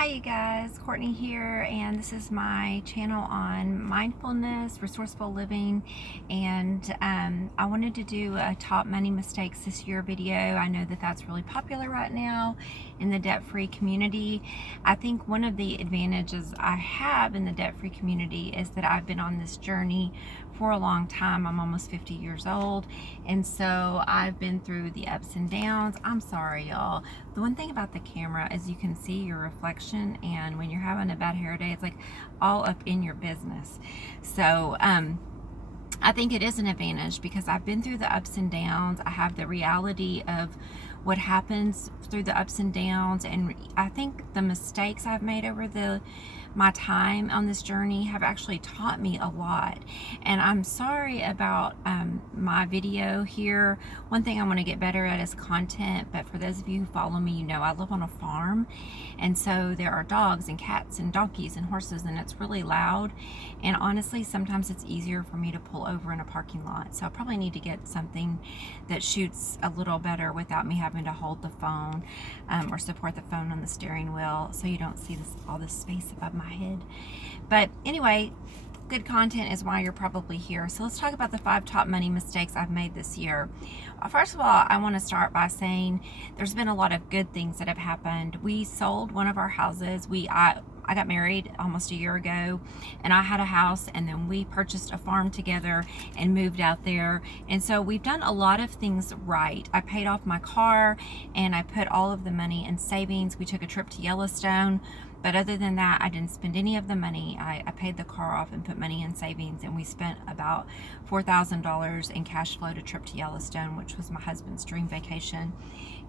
Hi you guys, Courtney here, and this is my channel on mindfulness, resourceful living, and I wanted to do a top money mistakes this year video. I know that that's really popular right now in the debt-free community. I think one of the advantages I have in the debt-free community is that I've been on this journey for a long time. I'm almost 50 years old, and so I've been through the ups and downs. I'm sorry, y'all. The one thing about the camera is you can see your reflection, and when you're having a bad hair day, it's like all up in your business. So I think it is an advantage because I've been through the ups and downs. I have the reality of what happens through the ups and downs, and I think the mistakes I've made over my time on this journey have actually taught me a lot. And I'm sorry about my video here. One thing I want to get better at is content, but for those of you who follow me, you know I live on a farm, and so there are dogs and cats and donkeys and horses, and it's really loud, and honestly sometimes it's easier for me to pull over in a parking lot. So I probably need to get something that shoots a little better without me having to hold the phone or support the phone on the steering wheel, so you don't see all this space above my head. But anyway, good content is why you're probably here. So let's talk about the 5 top money mistakes I've made this year. First of all, I want to start by saying there's been a lot of good things that have happened. We sold one of our houses. I got married almost a year ago, and I had a house, and then we purchased a farm together and moved out there. And so we've done a lot of things right. I paid off my car, and I put all of the money in savings. We took a trip to Yellowstone, but other than that, I didn't spend any of the money. I paid the car off and put money in savings, and we spent about $4,000 in cash flow to trip to Yellowstone, which was my husband's dream vacation.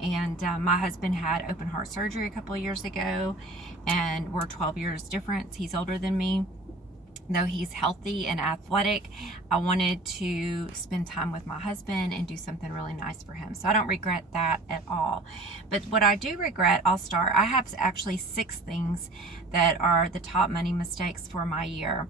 And my husband had open heart surgery a couple of years ago, and we're 12 years difference. He's older than me. Though he's healthy and athletic, I wanted to spend time with my husband and do something really nice for him. So I don't regret that at all. But what I do regret, I have actually 6 things that are the top money mistakes for my year.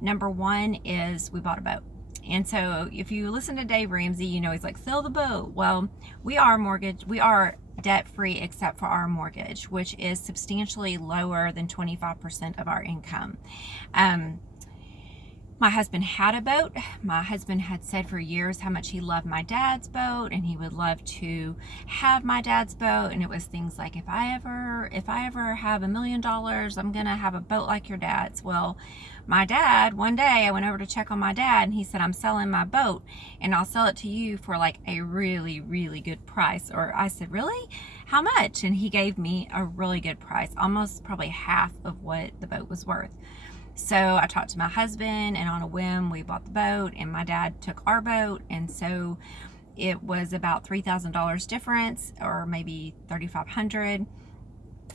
Number 1 is we bought a boat. And so if you listen to Dave Ramsey, you know he's like, sell the boat. Well, we are debt-free except for our mortgage, which is substantially lower than 25% of our income. My husband had a boat. My husband had said for years how much he loved my dad's boat, and he would love to have my dad's boat. And it was things like, if I ever have $1 million, I'm gonna have a boat like your dad's. Well, my dad, one day I went over to check on my dad, and he said, I'm selling my boat, and I'll sell it to you for like a really, really good price. Or I said, really? How much? And he gave me a really good price, almost probably half of what the boat was worth. So I talked to my husband, and on a whim we bought the boat, and my dad took our boat, and so it was about $3,000 difference, or maybe $3,500.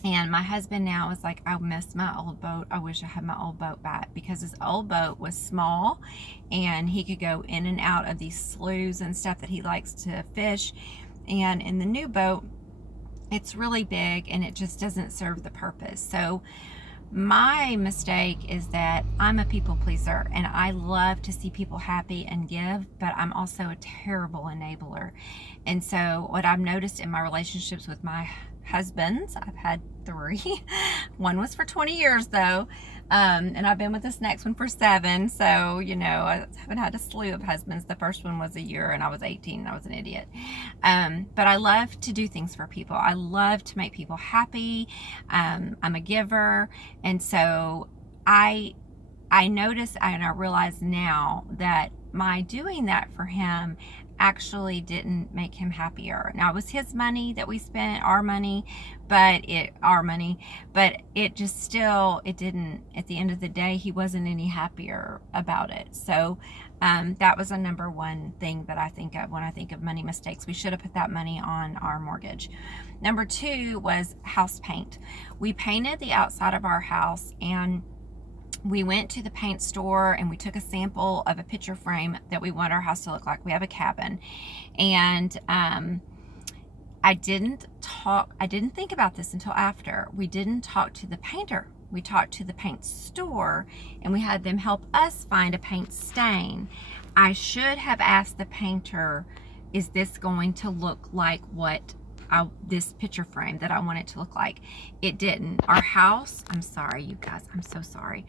And my husband now is like, I miss my old boat. I wish I had my old boat back, because his old boat was small and he could go in and out of these sloughs and stuff that he likes to fish. And in the new boat, it's really big and it just doesn't serve the purpose. So my mistake is that I'm a people pleaser, and I love to see people happy and give, but I'm also a terrible enabler. And so what I've noticed in my relationships with my husbands, I've had 3. One was for 20 years though, and I've been with this next one for 7. So, you know, I haven't had a slew of husbands. The first one was a year, and I was 18, and I was an idiot. But I love to do things for people. I love to make people happy. I'm a giver, and so I notice, and I realize now that my doing that for him actually didn't make him happier. Now, it was his money that we spent, our money, but it just still, it didn't, at the end of the day, he wasn't any happier about it. So that was a number 1 thing that I think of when I think of money mistakes. We should have put that money on our mortgage. Number 2 was house paint. We painted the outside of our house, and we went to the paint store and we took a sample of a picture frame that we want our house to look like. We have a cabin, and I didn't think about this until after. We didn't talk to the painter. We talked to the paint store, and we had them help us find a paint stain. I should have asked the painter, is this going to look like what this picture frame that I want it to look like. It didn't. Our house, I'm sorry, you guys, I'm so sorry.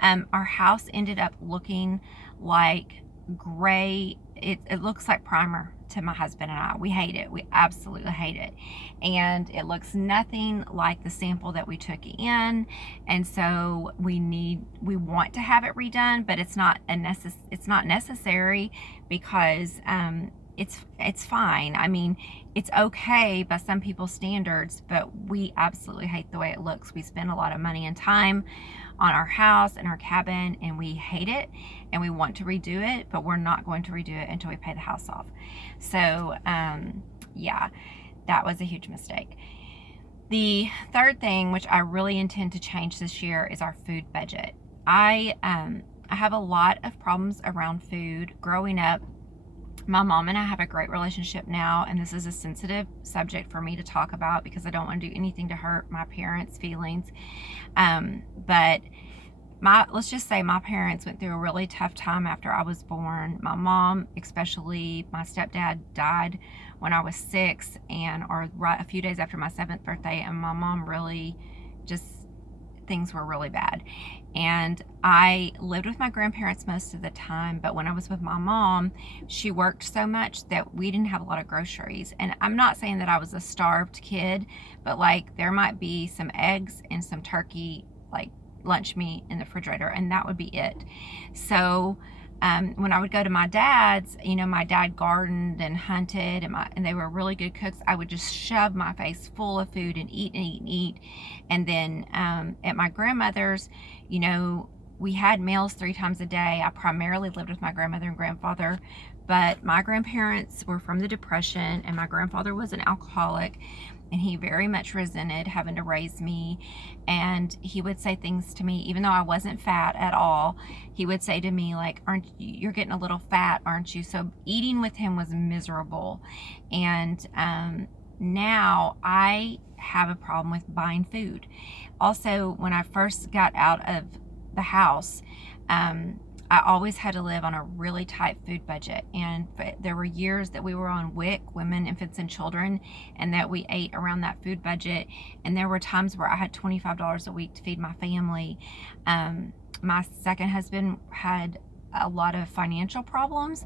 Our house ended up looking like gray. It looks like primer to my husband and I. We hate it. We absolutely hate it. And it looks nothing like the sample that we took in. And so we want to have it redone, but it's not necessary because it's fine. I mean, it's okay by some people's standards, but we absolutely hate the way it looks. We spend a lot of money and time on our house and our cabin, and we hate it, and we want to redo it, but we're not going to redo it until we pay the house off. So yeah, that was a huge mistake. The third thing, which I really intend to change this year, is our food budget. I have a lot of problems around food. Growing up, my mom and I have a great relationship now, and this is a sensitive subject for me to talk about because I don't want to do anything to hurt my parents' feelings. But let's just say my parents went through a really tough time after I was born. My mom, especially, my stepdad died when I was 6, or right a few days after my 7th birthday, and my mom really things were really bad. And I lived with my grandparents most of the time, but when I was with my mom, she worked so much that we didn't have a lot of groceries. And I'm not saying that I was a starved kid, but like there might be some eggs and some turkey, like lunch meat in the refrigerator, and that would be it. So when I would go to my dad's, my dad gardened and hunted, and they were really good cooks. I would just shove my face full of food and eat and eat and eat. And then at my grandmother's, we had meals 3 times a day. I primarily lived with my grandmother and grandfather, but my grandparents were from the Depression, and my grandfather was an alcoholic, and he very much resented having to raise me. And he would say things to me, even though I wasn't fat at all. He would say to me like, you're getting a little fat, aren't you? So eating with him was miserable. And now I have a problem with buying food. Also, when I first got out of the house, I always had to live on a really tight food budget, and there were years that we were on WIC, Women, Infants, and Children, and that we ate around that food budget, and there were times where I had $25 a week to feed my family. My second husband had a lot of financial problems,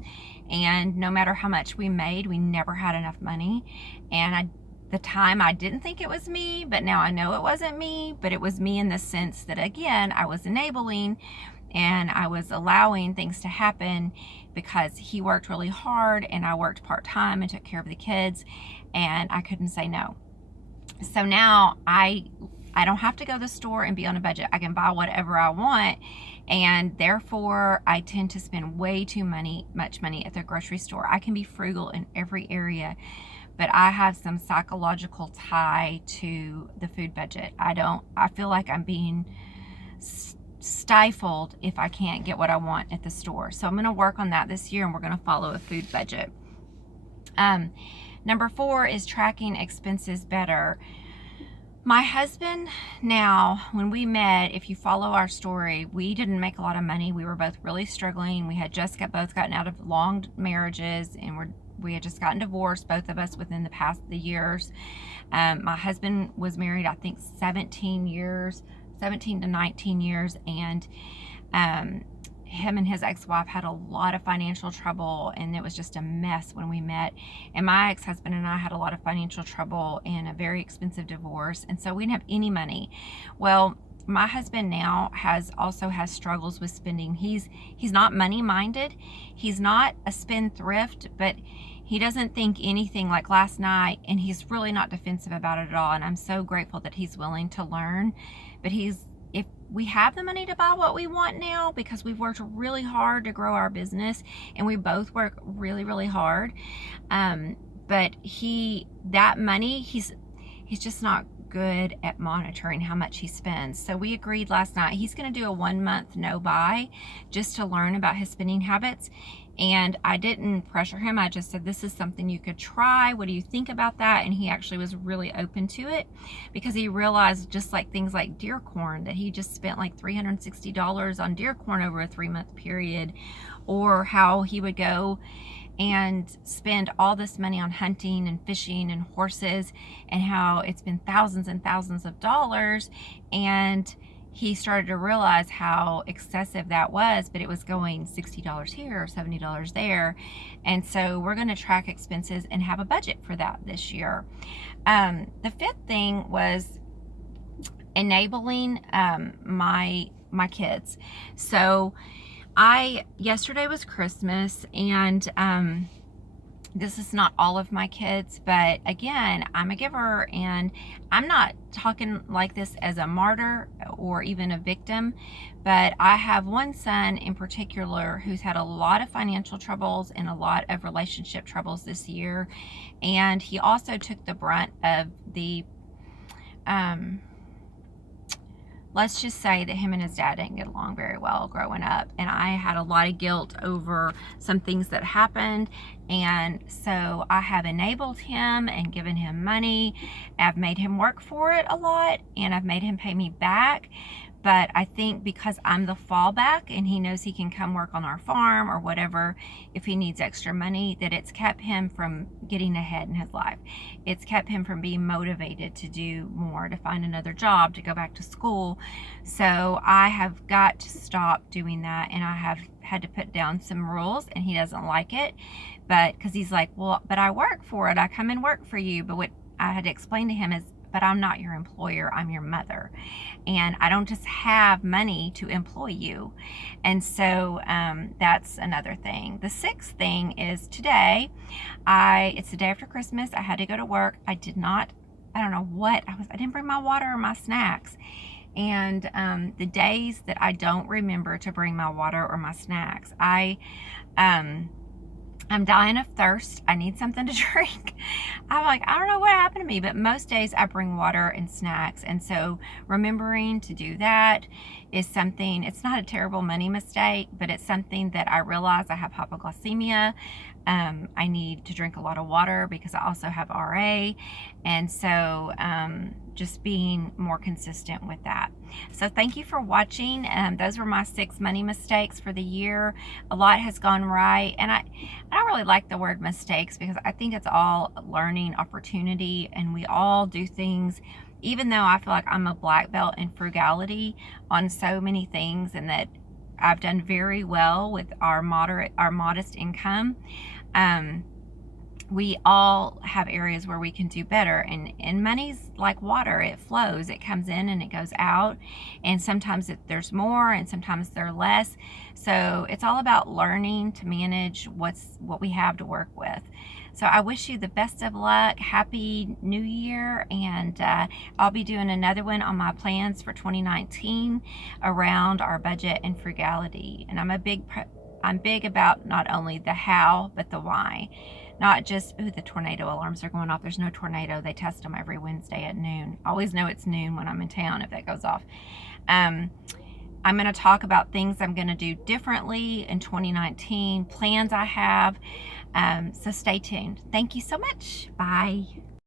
and no matter how much we made, we never had enough money. And the time I didn't think it was me, but now I know it wasn't me, but it was me in the sense that, again, I was enabling and I was allowing things to happen because he worked really hard and I worked part-time and took care of the kids, and I couldn't say no. So now I don't have to go to the store and be on a budget. I can buy whatever I want, and therefore I tend to spend way too much money at the grocery store. I can be frugal in every area, but I have some psychological tie to the food budget. I feel like I'm being stifled if I can't get what I want at the store. So I'm going to work on that this year, and we're going to follow a food budget. Number 4 is tracking expenses better. My husband, now, when we met, if you follow our story, we didn't make a lot of money. We were both really struggling. We had just both gotten out of long marriages, and we had just gotten divorced, both of us, within the years. My husband was married, I think, 17 to 19 years, and him and his ex-wife had a lot of financial trouble, and it was just a mess when we met. And my ex-husband and I had a lot of financial trouble and a very expensive divorce, and so we didn't have any money. Well, my husband now also has struggles with spending. He's not money minded. He's not a spendthrift, but he doesn't think anything like last night, and he's really not defensive about it at all. And I'm so grateful that he's willing to learn. But if we have the money to buy what we want now, because we've worked really hard to grow our business, and we both work really, really hard. But that money, he's just not good at monitoring how much he spends. So we agreed last night he's going to do a 1-month no buy just to learn about his spending habits. And I didn't pressure him. I just said, this is something you could try. What do you think about that? And he actually was really open to it, because he realized, just like things like deer corn, that he just spent like $360 on deer corn over a 3-month period, or how he would go and spend all this money on hunting and fishing and horses, and how it's been thousands and thousands of dollars. And he started to realize how excessive that was, but it was going $60 here or $70 there. And so we're going to track expenses and have a budget for that this year. The fifth thing was enabling my kids. So yesterday was Christmas, and this is not all of my kids, but again, I'm a giver, and I'm not talking like this as a martyr or even a victim, but I have one son in particular who's had a lot of financial troubles and a lot of relationship troubles this year, and he also took the brunt of the let's just say that him and his dad didn't get along very well growing up, and I had a lot of guilt over some things that happened. And so I have enabled him and given him money. I've made him work for it a lot, and I've made him pay me back. But I think because I'm the fallback and he knows he can come work on our farm or whatever if he needs extra money, that it's kept him from getting ahead in his life. It's kept him from being motivated to do more, to find another job, to go back to school. So I have got to stop doing that, and I have had to put down some rules, and he doesn't like it. But because he's like, well, but I work for it. I come and work for you. But what I had to explain to him is, but I'm not your employer, I'm your mother. And I don't just have money to employ you. And so that's another thing. The sixth thing is today, it's the day after Christmas. I had to go to work. I don't know what, I didn't bring my water or my snacks. And the days that I don't remember to bring my water or my snacks, I'm dying of thirst. I need something to drink. I'm like, I don't know what happened to me, but most days I bring water and snacks. And so remembering to do that is something, it's not a terrible money mistake, but it's something that I realize I have hypoglycemia. I need to drink a lot of water because I also have RA. And so just being more consistent with that. So thank you for watching. Those were my 6 money mistakes for the year. A lot has gone right. And I don't really like the word mistakes because I think it's all learning opportunity, and we all do things. Even though I feel like I'm a black belt in frugality on so many things, and that I've done very well with our modest income, we all have areas where we can do better, and money's like water. It flows, it comes in and it goes out, and sometimes there's more and sometimes there's less. So it's all about learning to manage what we have to work with. So I wish you the best of luck. Happy New Year, and I'll be doing another one on my plans for 2019 around our budget and frugality. And I'm big about not only the how but the why. Not just, the tornado alarms are going off. There's no tornado. They test them every Wednesday at noon. I always know it's noon when I'm in town if that goes off. I'm going to talk about things I'm going to do differently in 2019, plans I have. So stay tuned. Thank you so much. Bye.